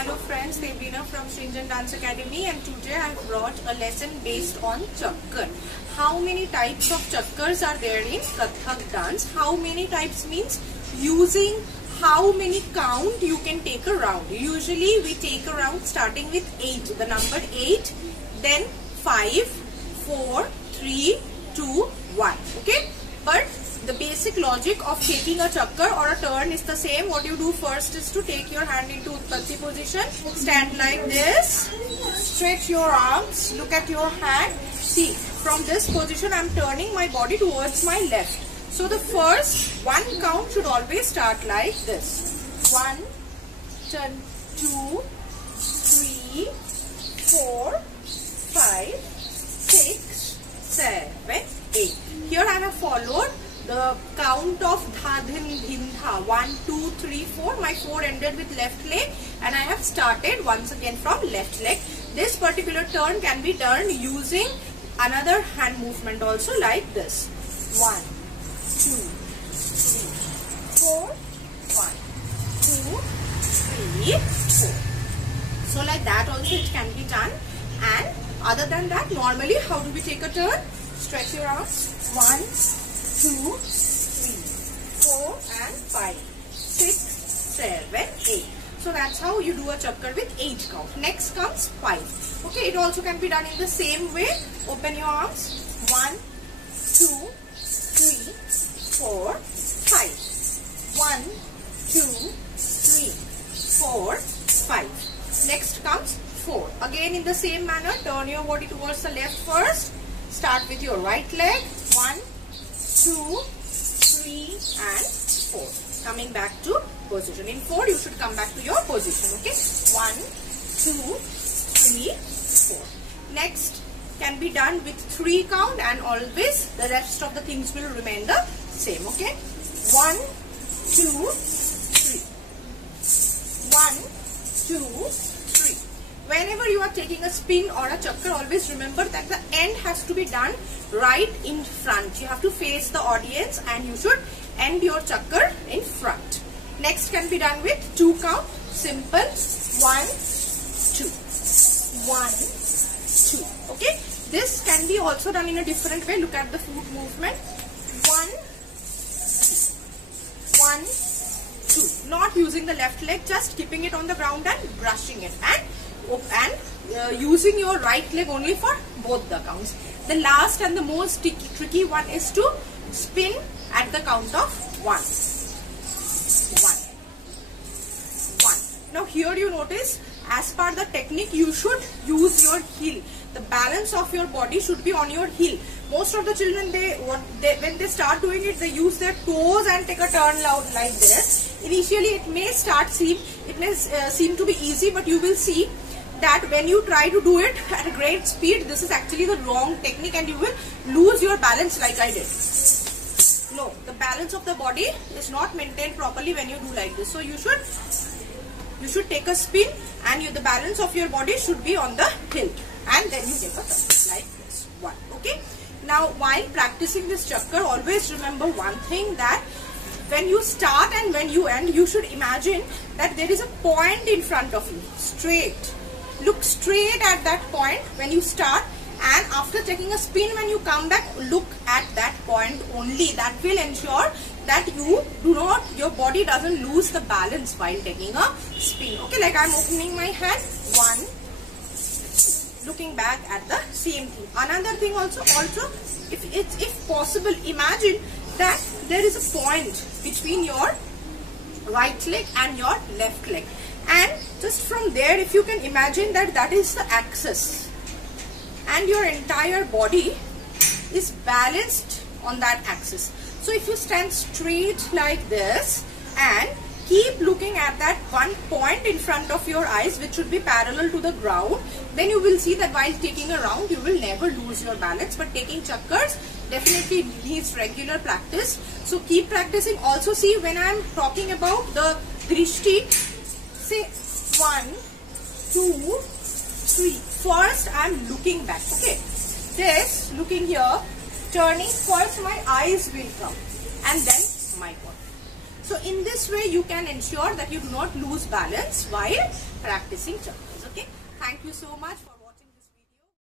Hello friends, Devina from Shrinjan Dance Academy, and today I have brought a lesson based on chakkar. How many types of chakkars are there in Kathak dance? How many types means using how many count you can take a round. Usually we take a round starting with 8, the number 8, then 5, 4, 3, 2, 1. Okay, but the basic logic of taking a chakkar or a turn is the same. What you do first is to take your hand into Utpatti position, stand like this, stretch your arms, look at your hand. See, from this position I am turning my body towards my left. So the first one count should always start like this. 1, 2, 3, 4, 5, 6, 7, 8. Here I have followed the count of dha, dhin, dhin, dha. 1, 2, 3, 4. My 4 ended with left leg and I have started once again from left leg. This particular turn can be done using another hand movement also, like this. 1, 2, 3, 4. 1, 2, 3, 4. So like that also it can be done. And other than that, normally how do we take a turn? Stretch your arms. 1, 2, 3, 4 and 5, 6, 7, 8. So that's how you do a chakkar with 8 count. Next comes 5. Okay, it also can be done in the same way. Open your arms. 1, 2, 3, 4, 5. 1, 2, 3, 4, 5. Next comes 4. Again in the same manner, turn your body towards the left first. Start with your right leg. 1, 2, 3 and 4. Coming back to position. In 4 you should come back to your position. Okay. 1, 2, 3, 4. Next can be done with 3 count, and always the rest of the things will remain the same. Okay. 1, 2, 3. 1, 2, 3. Whenever you are taking a spin or a chakkar, always remember that the end has to be done right in front. You have to face the audience and you should end your chakkar in front. Next can be done with 2 count. Simple. 1, 2. 1, 2. Okay. This can be also done in a different way. Look at the foot movement. 1, 2. Not using the left leg, just keeping it on the ground and brushing it. And using your right leg only for both the counts. The last and the most tricky one is to spin at the count of 1. 1. Now here you notice, as per the technique, you should use your heel. The balance of your body should be on your heel. Most of the children, when they start doing it, they use their toes and take a turn like this. Initially it may seem to be easy, but you will see that when you try to do it at a great speed, this is actually the wrong technique and you will lose your balance like I did. No, the balance of the body is not maintained properly when you do like this. So you should take a spin and the balance of your body should be on the hill, and then you take a turn like this. 1. Okay. Now while practicing this chakkar, always remember one thing, that when you start and when you end, you should imagine that there is a point in front of you, straight. Look straight at that point when you start, and after taking a spin, when you come back, look at that point only. That will ensure that your body doesn't lose the balance while taking a spin. Okay, like I'm opening my hand. 1, looking back at the same thing. Another thing also, if possible, imagine that there is a point between your right leg and your left leg, and just from there, if you can imagine that is the axis, and your entire body is balanced on that axis. So if you stand straight like this and keep looking at that one point in front of your eyes, which should be parallel to the ground, then you will see that while taking a round, you will never lose your balance. But taking chakkars definitely needs regular practice. So keep practicing. Also see, when I am talking about the drishti, say 1, 2, 3. First I am looking back. Okay. This, looking here, turning, first my eyes will come and then my body. So in this way you can ensure that you do not lose balance while practicing chakras. Okay, thank you so much for